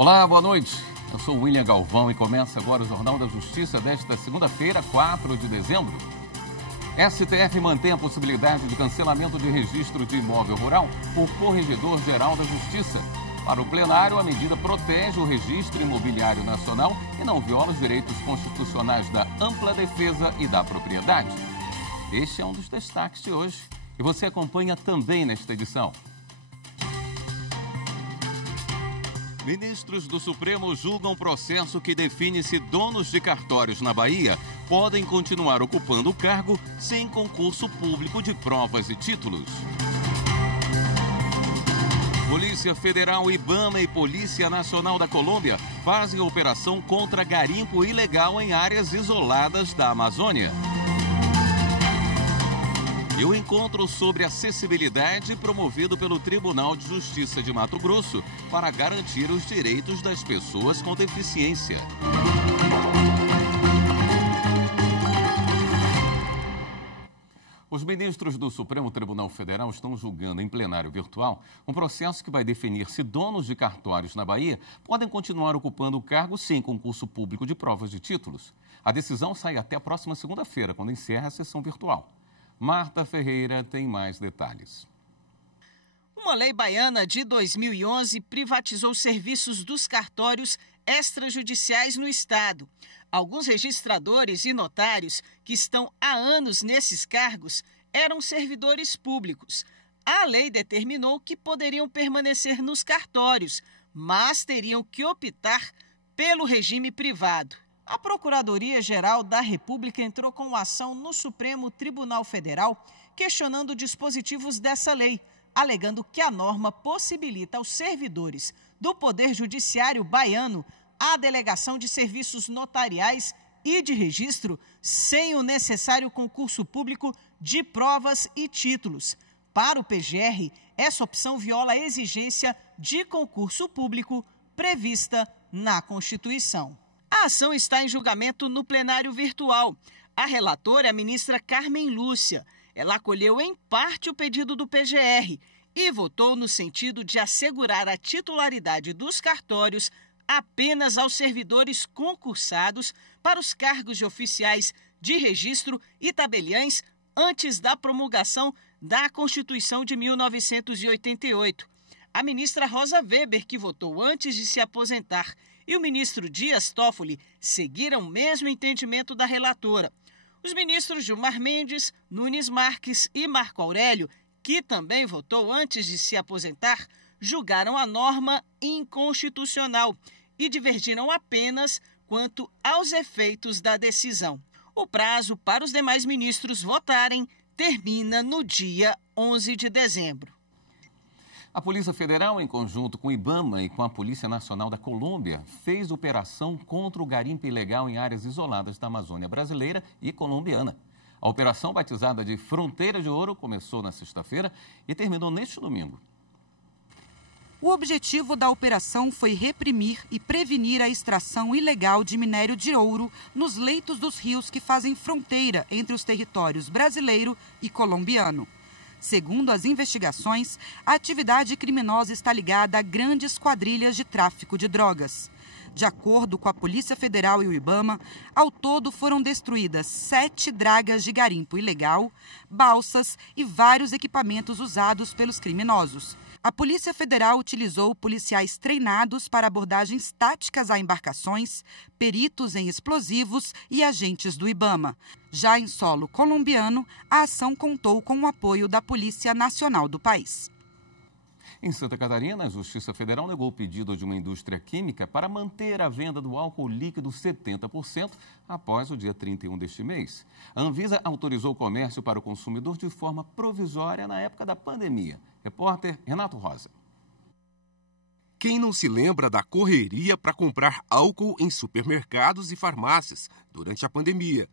Olá, boa noite. Eu sou o William Galvão e começa agora o Jornal da Justiça desta segunda-feira, 4 de dezembro. STF mantém a possibilidade de cancelamento de registro de imóvel rural por Corregedor-Geral da Justiça. Para o plenário, a medida protege o registro imobiliário nacional e não viola os direitos constitucionais da ampla defesa e da propriedade. Este é um dos destaques de hoje e você acompanha também nesta edição. Ministros do Supremo julgam processo que define se donos de cartórios na Bahia podem continuar ocupando o cargo sem concurso público de provas e títulos. Polícia Federal, IBAMA e Polícia Nacional da Colômbia fazem operação contra garimpo ilegal em áreas isoladas da Amazônia. E o encontro sobre acessibilidade promovido pelo Tribunal de Justiça de Mato Grosso para garantir os direitos das pessoas com deficiência. Os ministros do Supremo Tribunal Federal estão julgando em plenário virtual um processo que vai definir se donos de cartórios na Bahia podem continuar ocupando o cargo sem concurso público de provas de títulos. A decisão sai até a próxima segunda-feira, quando encerra a sessão virtual. Marta Ferreira tem mais detalhes. Uma lei baiana de 2011 privatizou serviços dos cartórios extrajudiciais no estado. Alguns registradores e notários que estão há anos nesses cargos eram servidores públicos. A lei determinou que poderiam permanecer nos cartórios, mas teriam que optar pelo regime privado. A Procuradoria-Geral da República entrou com ação no Supremo Tribunal Federal questionando dispositivos dessa lei, alegando que a norma possibilita aos servidores do Poder Judiciário baiano a delegação de serviços notariais e de registro sem o necessário concurso público de provas e títulos. Para o PGR, essa opção viola a exigência de concurso público prevista na Constituição. A ação está em julgamento no plenário virtual. A relatora é a ministra Carmen Lúcia. Ela acolheu em parte o pedido do PGR e votou no sentido de assegurar a titularidade dos cartórios apenas aos servidores concursados para os cargos de oficiais de registro e tabeliães antes da promulgação da Constituição de 1988. A ministra Rosa Weber, que votou antes de se aposentar, e o ministro Dias Toffoli seguiram o mesmo entendimento da relatora. Os ministros Gilmar Mendes, Nunes Marques e Marco Aurélio, que também votou antes de se aposentar, julgaram a norma inconstitucional e divergiram apenas quanto aos efeitos da decisão. O prazo para os demais ministros votarem termina no dia 11 de dezembro. A Polícia Federal, em conjunto com o IBAMA e com a Polícia Nacional da Colômbia, fez operação contra o garimpo ilegal em áreas isoladas da Amazônia brasileira e colombiana. A operação, batizada de Fronteira de Ouro, começou na sexta-feira e terminou neste domingo. O objetivo da operação foi reprimir e prevenir a extração ilegal de minério de ouro nos leitos dos rios que fazem fronteira entre os territórios brasileiro e colombiano. Segundo as investigações, a atividade criminosa está ligada a grandes quadrilhas de tráfico de drogas. De acordo com a Polícia Federal e o IBAMA, ao todo foram destruídas 7 dragas de garimpo ilegal, balsas e vários equipamentos usados pelos criminosos. A Polícia Federal utilizou policiais treinados para abordagens táticas a embarcações, peritos em explosivos e agentes do IBAMA. Já em solo colombiano, a ação contou com o apoio da Polícia Nacional do país. Em Santa Catarina, a Justiça Federal negou o pedido de uma indústria química para manter a venda do álcool líquido 70% após o dia 31 deste mês. A Anvisa autorizou o comércio para o consumidor de forma provisória na época da pandemia. Repórter Renato Rosa. Quem não se lembra da correria para comprar álcool em supermercados e farmácias durante a pandemia?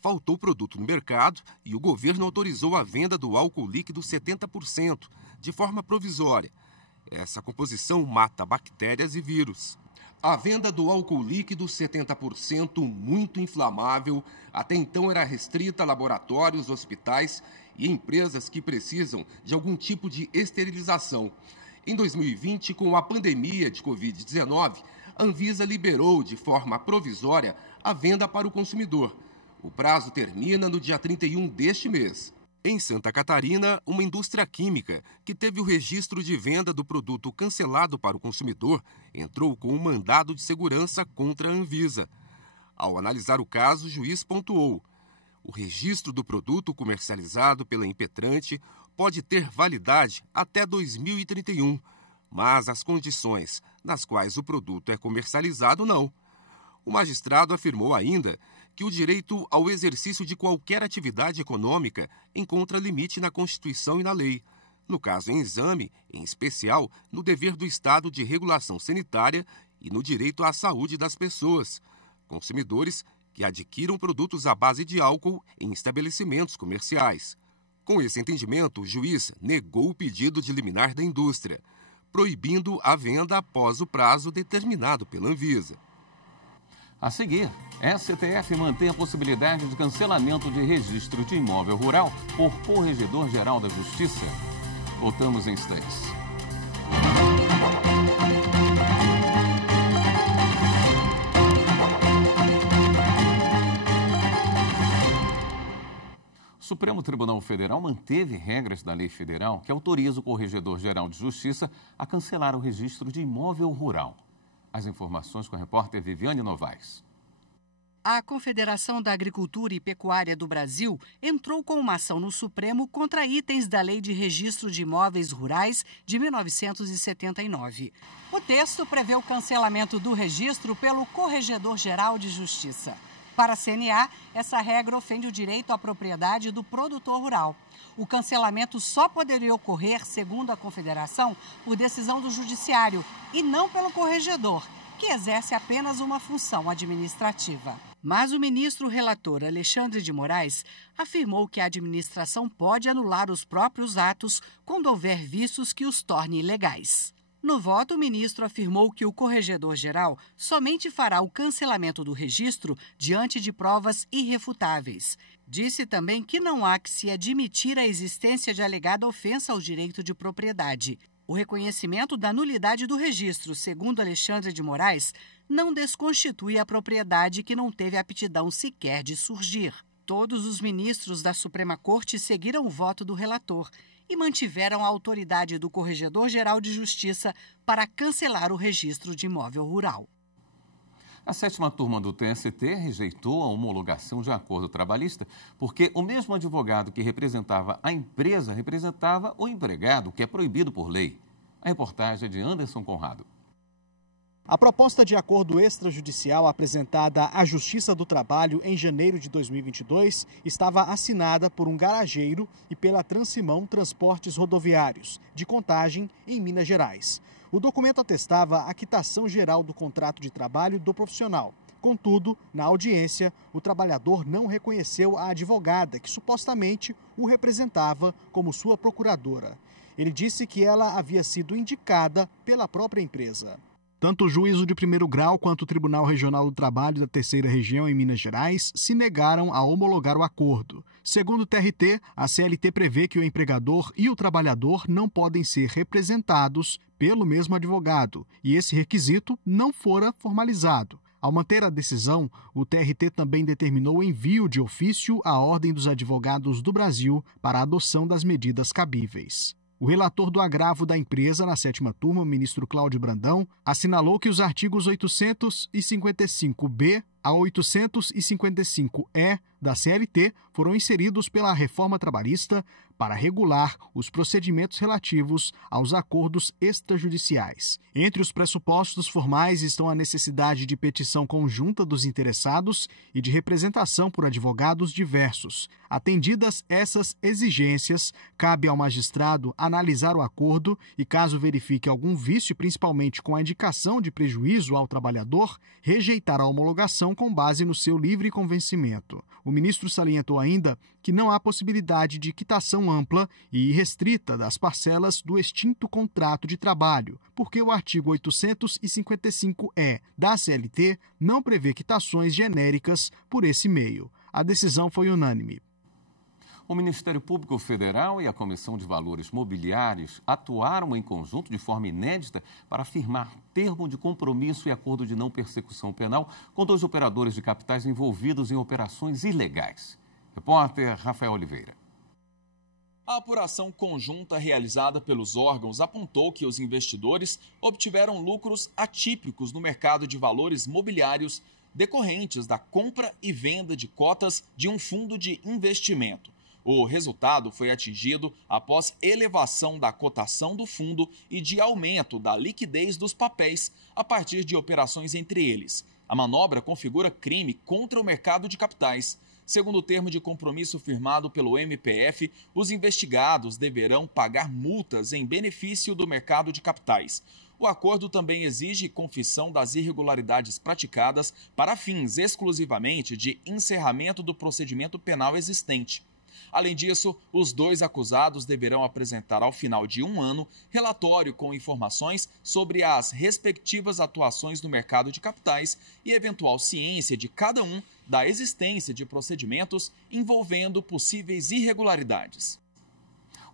Faltou produto no mercado e o governo autorizou a venda do álcool líquido 70%, de forma provisória. Essa composição mata bactérias e vírus. A venda do álcool líquido 70% muito inflamável até então era restrita a laboratórios, hospitais e empresas que precisam de algum tipo de esterilização. Em 2020, com a pandemia de Covid-19, a Anvisa liberou de forma provisória a venda para o consumidor. O prazo termina no dia 31 deste mês. Em Santa Catarina, uma indústria química que teve o registro de venda do produto cancelado para o consumidor entrou com um mandado de segurança contra a Anvisa. Ao analisar o caso, o juiz pontuou: o registro do produto comercializado pela impetrante pode ter validade até 2031, mas as condições nas quais o produto é comercializado não. O magistrado afirmou ainda que o direito ao exercício de qualquer atividade econômica encontra limite na Constituição e na lei. No caso em exame, em especial, no dever do Estado de regulação sanitária e no direito à saúde das pessoas, consumidores que adquiram produtos à base de álcool em estabelecimentos comerciais. Com esse entendimento, o juiz negou o pedido de liminar da indústria, proibindo a venda após o prazo determinado pela Anvisa. A seguir, STF mantém a possibilidade de cancelamento de registro de imóvel rural por Corregedor-Geral da Justiça. Voltamos em instantes. O Supremo Tribunal Federal manteve regras da lei federal que autoriza o Corregedor-Geral de Justiça a cancelar o registro de imóvel rural. As informações com a repórter Viviane Novaes. A Confederação da Agricultura e Pecuária do Brasil entrou com uma ação no Supremo contra itens da Lei de Registro de Imóveis Rurais de 1979. O texto prevê o cancelamento do registro pelo Corregedor-Geral de Justiça. Para a CNA, essa regra ofende o direito à propriedade do produtor rural. O cancelamento só poderia ocorrer, segundo a Confederação, por decisão do Judiciário e não pelo corregedor, que exerce apenas uma função administrativa. Mas o ministro relator Alexandre de Moraes afirmou que a administração pode anular os próprios atos quando houver vícios que os tornem ilegais. No voto, o ministro afirmou que o corregedor-geral somente fará o cancelamento do registro diante de provas irrefutáveis. Disse também que não há que se admitir a existência de alegada ofensa ao direito de propriedade. O reconhecimento da nulidade do registro, segundo Alexandre de Moraes, não desconstitui a propriedade que não teve aptidão sequer de surgir. Todos os ministros da Suprema Corte seguiram o voto do relator e mantiveram a autoridade do Corregedor-Geral de Justiça para cancelar o registro de imóvel rural. A 7ª turma do TST rejeitou a homologação de acordo trabalhista porque o mesmo advogado que representava a empresa representava o empregado, o que é proibido por lei. A reportagem é de Anderson Conrado. A proposta de acordo extrajudicial apresentada à Justiça do Trabalho em janeiro de 2022 estava assinada por um garageiro e pela Transimão Transportes Rodoviários, de Contagem, em Minas Gerais. O documento atestava a quitação geral do contrato de trabalho do profissional. Contudo, na audiência, o trabalhador não reconheceu a advogada que supostamente o representava como sua procuradora. Ele disse que ela havia sido indicada pela própria empresa. Tanto o juízo de primeiro grau quanto o Tribunal Regional do Trabalho da Terceira Região em Minas Gerais se negaram a homologar o acordo. Segundo o TRT, a CLT prevê que o empregador e o trabalhador não podem ser representados pelo mesmo advogado, e esse requisito não fora formalizado. Ao manter a decisão, o TRT também determinou o envio de ofício à Ordem dos Advogados do Brasil para a adoção das medidas cabíveis. O relator do agravo da empresa na 7ª turma, o ministro Cláudio Brandão, assinalou que os artigos 855-B a 855-E da CLT foram inseridos pela reforma trabalhista para regular os procedimentos relativos aos acordos extrajudiciais. Entre os pressupostos formais estão a necessidade de petição conjunta dos interessados e de representação por advogados diversos. Atendidas essas exigências, cabe ao magistrado analisar o acordo e, caso verifique algum vício, principalmente com a indicação de prejuízo ao trabalhador, rejeitar a homologação com base no seu livre convencimento. O ministro salientou ainda que não há possibilidade de quitação ampla e irrestrita das parcelas do extinto contrato de trabalho, porque o artigo 855-E da CLT não prevê quitações genéricas por esse meio. A decisão foi unânime. O Ministério Público Federal e a Comissão de Valores Mobiliários atuaram em conjunto de forma inédita para firmar termo de compromisso e acordo de não persecução penal com 2 operadores de capitais envolvidos em operações ilegais. Repórter Rafael Oliveira. A apuração conjunta realizada pelos órgãos apontou que os investidores obtiveram lucros atípicos no mercado de valores mobiliários decorrentes da compra e venda de cotas de um fundo de investimento. O resultado foi atingido após elevação da cotação do fundo e de aumento da liquidez dos papéis a partir de operações entre eles. A manobra configura crime contra o mercado de capitais. Segundo o termo de compromisso firmado pelo MPF, os investigados deverão pagar multas em benefício do mercado de capitais. O acordo também exige confissão das irregularidades praticadas para fins exclusivamente de encerramento do procedimento penal existente. Além disso, os 2 acusados deverão apresentar ao final de 1 ano relatório com informações sobre as respectivas atuações no mercado de capitais e eventual ciência de cada um da existência de procedimentos envolvendo possíveis irregularidades.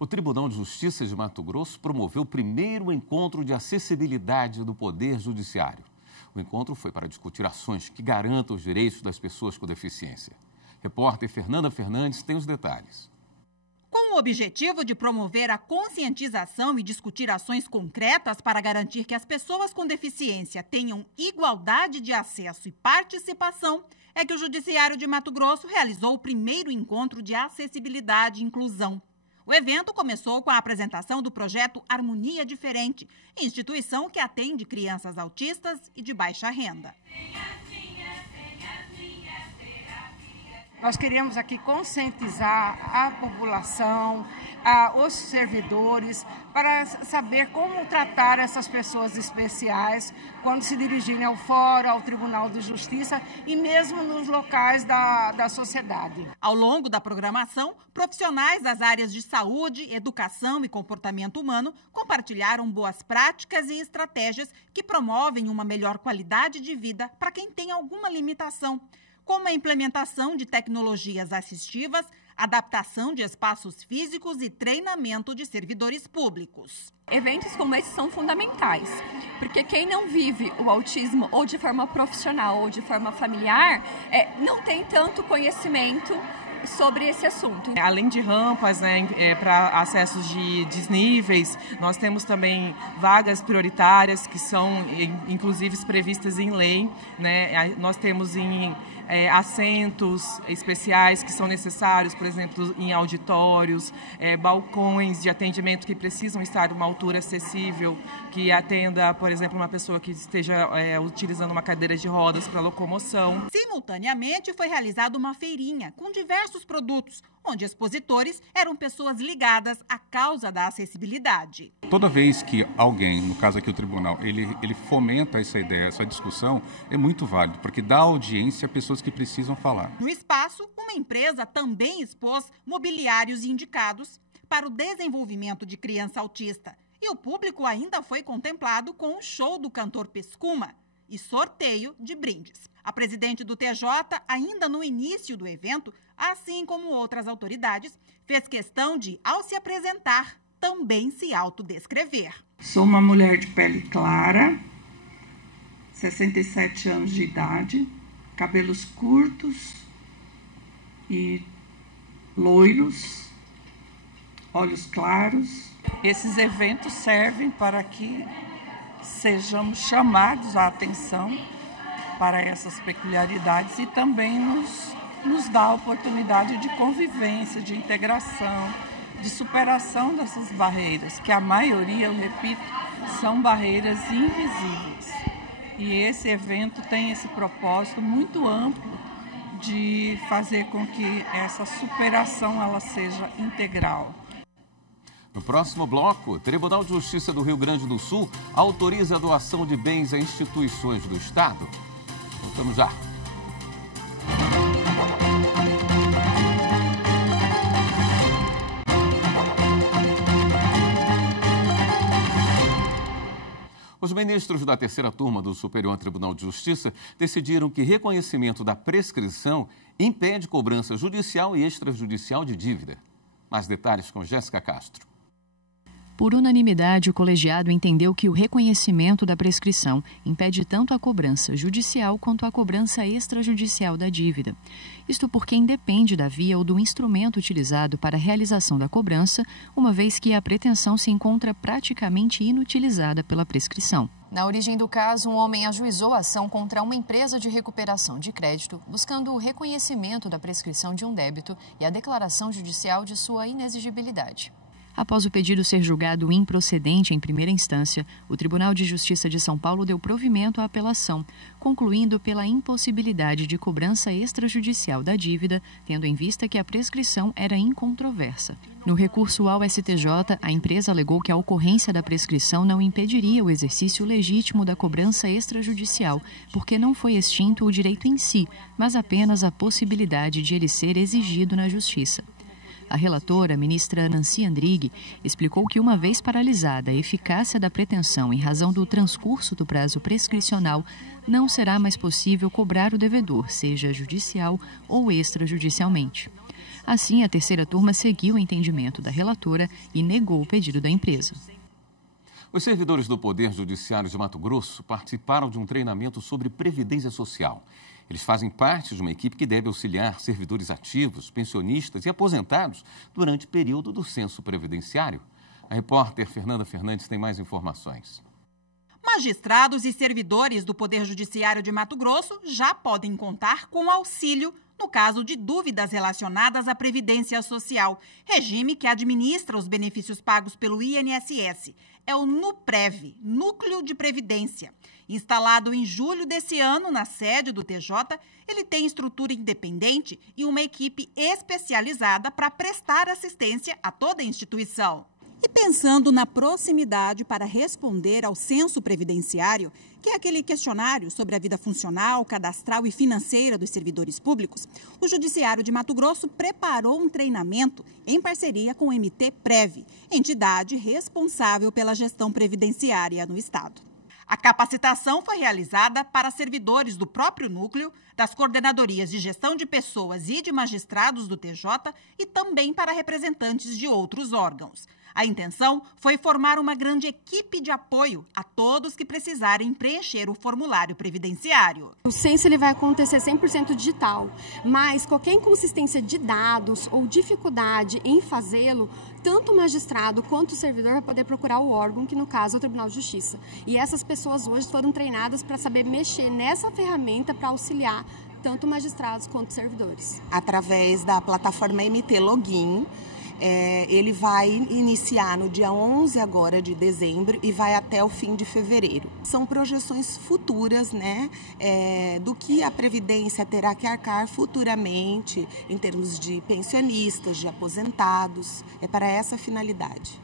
O Tribunal de Justiça de Mato Grosso promoveu o primeiro encontro de acessibilidade do Poder Judiciário. O encontro foi para discutir ações que garantam os direitos das pessoas com deficiência. Repórter Fernanda Fernandes tem os detalhes. Com o objetivo de promover a conscientização e discutir ações concretas para garantir que as pessoas com deficiência tenham igualdade de acesso e participação, é que o Judiciário de Mato Grosso realizou o primeiro encontro de acessibilidade e inclusão. O evento começou com a apresentação do projeto Harmonia Diferente, instituição que atende crianças autistas e de baixa renda. Nós queremos aqui conscientizar a população, os servidores, para saber como tratar essas pessoas especiais quando se dirigirem ao fórum, ao Tribunal de Justiça e mesmo nos locais da sociedade. Ao longo da programação, profissionais das áreas de saúde, educação e comportamento humano compartilharam boas práticas e estratégias que promovem uma melhor qualidade de vida para quem tem alguma limitação, como a implementação de tecnologias assistivas, adaptação de espaços físicos e treinamento de servidores públicos. Eventos como esses são fundamentais, porque quem não vive o autismo ou de forma profissional ou de forma familiar, não tem tanto conhecimento sobre esse assunto. Além de rampas, para acessos de desníveis, nós temos também vagas prioritárias que são, inclusive, previstas em lei, né? Nós temos assentos especiais que são necessários, por exemplo, em auditórios, balcões de atendimento que precisam estar a uma altura acessível, que atenda, por exemplo, uma pessoa que esteja utilizando uma cadeira de rodas para locomoção. Simultaneamente, foi realizada uma feirinha com diversos produtos, onde expositores eram pessoas ligadas à causa da acessibilidade. Toda vez que alguém, no caso aqui o tribunal, ele fomenta essa ideia, essa discussão, é muito válido, porque dá audiência a pessoas que precisam falar. No espaço, uma empresa também expôs mobiliários indicados para o desenvolvimento de criança autista. E o público ainda foi contemplado com o show do cantor Pescuma e sorteio de brindes. A presidente do TJ, ainda no início do evento, assim como outras autoridades, fez questão de, ao se apresentar, também se autodescrever. Sou uma mulher de pele clara, 67 anos de idade, cabelos curtos e loiros, olhos claros. Esses eventos servem para que sejamos chamados à atenção para essas peculiaridades e também nos dá a oportunidade de convivência, de integração, de superação dessas barreiras, que a maioria, eu repito, são barreiras invisíveis. E esse evento tem esse propósito muito amplo de fazer com que essa superação ela seja integral. No próximo bloco, o Tribunal de Justiça do Rio Grande do Sul autoriza a doação de bens a instituições do Estado. Voltamos já. Os ministros da terceira turma do Superior Tribunal de Justiça decidiram que reconhecimento da prescrição impede cobrança judicial e extrajudicial de dívida. Mais detalhes com Jéssica Castro. Por unanimidade, o colegiado entendeu que o reconhecimento da prescrição impede tanto a cobrança judicial quanto a cobrança extrajudicial da dívida. Isto porque independe da via ou do instrumento utilizado para a realização da cobrança, uma vez que a pretensão se encontra praticamente inutilizada pela prescrição. Na origem do caso, um homem ajuizou a ação contra uma empresa de recuperação de crédito, buscando o reconhecimento da prescrição de um débito e a declaração judicial de sua inexigibilidade. Após o pedido ser julgado improcedente em primeira instância, o Tribunal de Justiça de São Paulo deu provimento à apelação, concluindo pela impossibilidade de cobrança extrajudicial da dívida, tendo em vista que a prescrição era incontroversa. No recurso ao STJ, a empresa alegou que a ocorrência da prescrição não impediria o exercício legítimo da cobrança extrajudicial, porque não foi extinto o direito em si, mas apenas a possibilidade de ele ser exigido na Justiça. A relatora, ministra Nancy Andrighi, explicou que, uma vez paralisada a eficácia da pretensão em razão do transcurso do prazo prescricional, não será mais possível cobrar o devedor, seja judicial ou extrajudicialmente. Assim, a terceira turma seguiu o entendimento da relatora e negou o pedido da empresa. Os servidores do Poder Judiciário de Mato Grosso participaram de um treinamento sobre Previdência Social. Eles fazem parte de uma equipe que deve auxiliar servidores ativos, pensionistas e aposentados durante o período do censo previdenciário. A repórter Fernanda Fernandes tem mais informações. Magistrados e servidores do Poder Judiciário de Mato Grosso já podem contar com auxílio no caso de dúvidas relacionadas à Previdência Social, regime que administra os benefícios pagos pelo INSS. É o NUPREV, Núcleo de Previdência. Instalado em julho desse ano na sede do TJ, ele tem estrutura independente e uma equipe especializada para prestar assistência a toda a instituição. E pensando na proximidade para responder ao censo previdenciário, que é aquele questionário sobre a vida funcional, cadastral e financeira dos servidores públicos, o Judiciário de Mato Grosso preparou um treinamento em parceria com o MT-Prev, entidade responsável pela gestão previdenciária no Estado. A capacitação foi realizada para servidores do próprio núcleo, das coordenadorias de gestão de pessoas e de magistrados do TJ e também para representantes de outros órgãos. A intenção foi formar uma grande equipe de apoio a todos que precisarem preencher o formulário previdenciário. O censo ele vai acontecer 100% digital, mas qualquer inconsistência de dados ou dificuldade em fazê-lo, tanto o magistrado quanto o servidor vai poder procurar o órgão, que no caso é o Tribunal de Justiça. E essas pessoas hoje foram treinadas para saber mexer nessa ferramenta para auxiliar tanto magistrados quanto servidores. Através da plataforma MT Login, ele vai iniciar no dia 11 agora de dezembro e vai até o fim de fevereiro. São projeções futuras, né, do que a Previdência terá que arcar futuramente em termos de pensionistas, de aposentados. É para essa finalidade.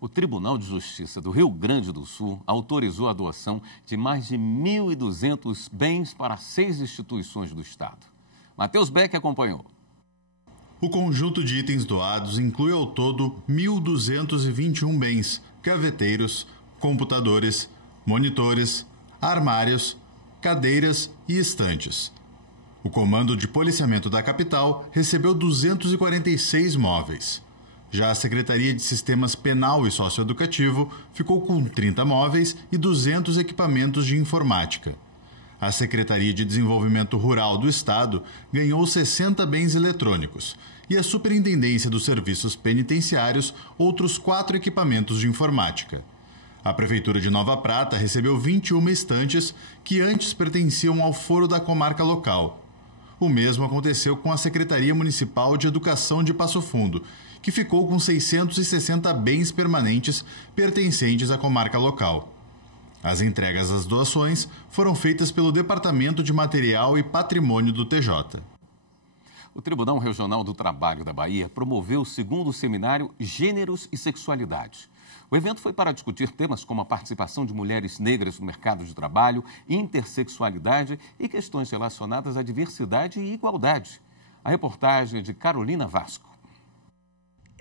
O Tribunal de Justiça do Rio Grande do Sul autorizou a doação de mais de 1.200 bens para 6 instituições do Estado. Matheus Beck acompanhou. O conjunto de itens doados inclui ao todo 1.221 bens, gaveteiros, computadores, monitores, armários, cadeiras e estantes. O Comando de Policiamento da capital recebeu 246 móveis. Já a Secretaria de Sistemas Penal e Socioeducativo ficou com 30 móveis e 200 equipamentos de informática. A Secretaria de Desenvolvimento Rural do Estado ganhou 60 bens eletrônicos e a Superintendência dos Serviços Penitenciários outros 4 equipamentos de informática. A Prefeitura de Nova Prata recebeu 21 estantes que antes pertenciam ao foro da comarca local. O mesmo aconteceu com a Secretaria Municipal de Educação de Passo Fundo, que ficou com 660 bens permanentes pertencentes à comarca local. As entregas das doações foram feitas pelo Departamento de Material e Patrimônio do TJ. O Tribunal Regional do Trabalho da Bahia promoveu o 2º seminário Gêneros e Sexualidade. O evento foi para discutir temas como a participação de mulheres negras no mercado de trabalho, intersexualidade e questões relacionadas à diversidade e igualdade. A reportagem é de Carolina Vasco.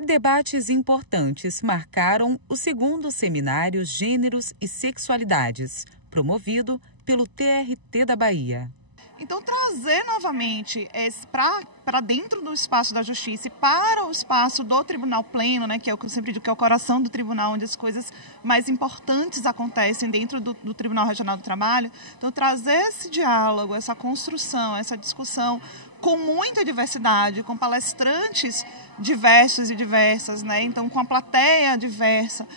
Debates importantes marcaram o 2º seminário Gêneros e Sexualidades, promovido pelo TRT da Bahia. Então, trazer novamente para dentro do espaço da justiça e para o espaço do tribunal pleno, né, que é o que eu sempre digo que é o coração do tribunal, onde as coisas mais importantes acontecem dentro do Tribunal Regional do Trabalho. Então, trazer esse diálogo, essa construção, essa discussão com muita diversidade, com palestrantes diversos e diversas, né? Então, com a plateia diversa,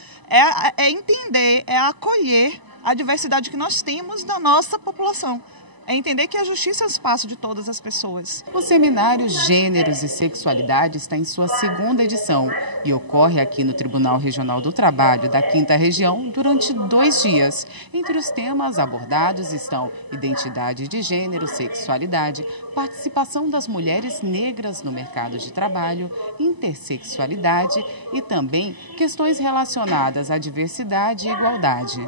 é entender, é acolher a diversidade que nós temos da nossa população. É entender que a justiça é o espaço de todas as pessoas. O seminário Gêneros e Sexualidade está em sua 2ª edição e ocorre aqui no Tribunal Regional do Trabalho da 5ª Região durante 2 dias. Entre os temas abordados estão identidade de gênero, sexualidade, participação das mulheres negras no mercado de trabalho, intersexualidade e também questões relacionadas à diversidade e igualdade.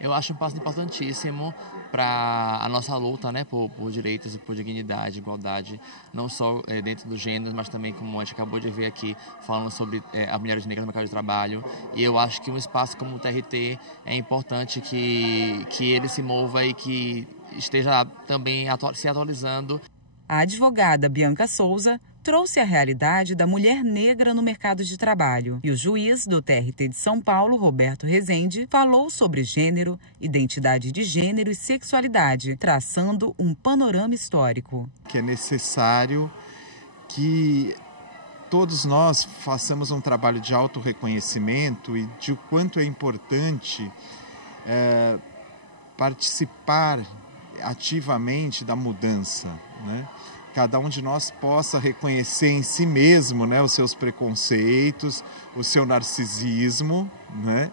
Eu acho um passo importantíssimo para a nossa luta, né, por direitos e por dignidade, igualdade, não só dentro dos gêneros, mas também, como a gente acabou de ver aqui, falando sobre as mulheres negras no mercado de trabalho. E eu acho que um espaço como o TRT é importante que ele se mova e que esteja também se atualizando. A advogada Bianca Souza trouxe a realidade da mulher negra no mercado de trabalho. E o juiz do TRT de São Paulo, Roberto Rezende, falou sobre gênero, identidade de gênero e sexualidade, traçando um panorama histórico. Que é necessário que todos nós façamos um trabalho de autorreconhecimento e de o quanto é importante participar ativamente da mudança, né? Cada um de nós possa reconhecer em si mesmo, né, os seus preconceitos, o seu narcisismo, né,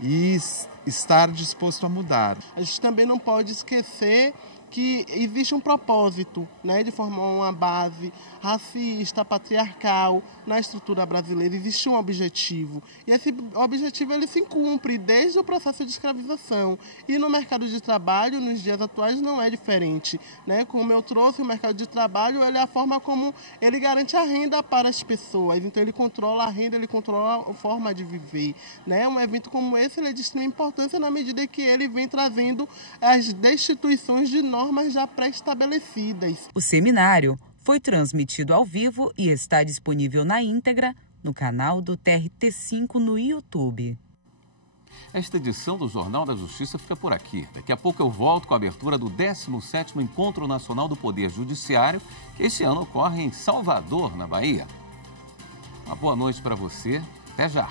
e estar disposto a mudar. A gente também não pode esquecer que existe um propósito, né, de formar uma base racista, patriarcal na estrutura brasileira. Existe um objetivo e esse objetivo ele se cumpre desde o processo de escravização e no mercado de trabalho nos dias atuais não é diferente, né? Como eu trouxe, o mercado de trabalho ele é a forma como ele garante a renda para as pessoas, então ele controla a renda, ele controla a forma de viver, né? Um evento como esse ele é de extrema importância na medida que ele vem trazendo as destituições de normas já pré-estabelecidas. O seminário foi transmitido ao vivo e está disponível na íntegra no canal do TRT5 no YouTube. Esta edição do Jornal da Justiça fica por aqui. Daqui a pouco eu volto com a abertura do 17º Encontro Nacional do Poder Judiciário, que este ano ocorre em Salvador, na Bahia. Uma boa noite para você. Até já.